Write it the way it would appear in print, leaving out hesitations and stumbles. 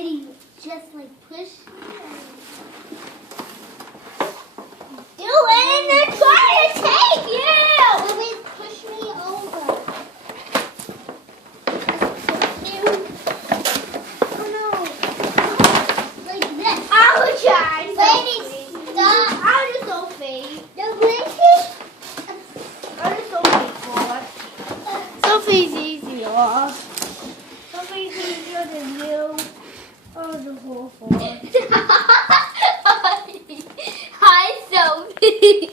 Ready? Just like push. Do it! They're trying to take you! Wait, push me over. Oh no. Like this. I'll try. Baby, stop. I'll just go fake. The blanket. I'll just go fake for Sophie's easier. Sophie's easier than you. Oh, the whole four. Hi, Sophie.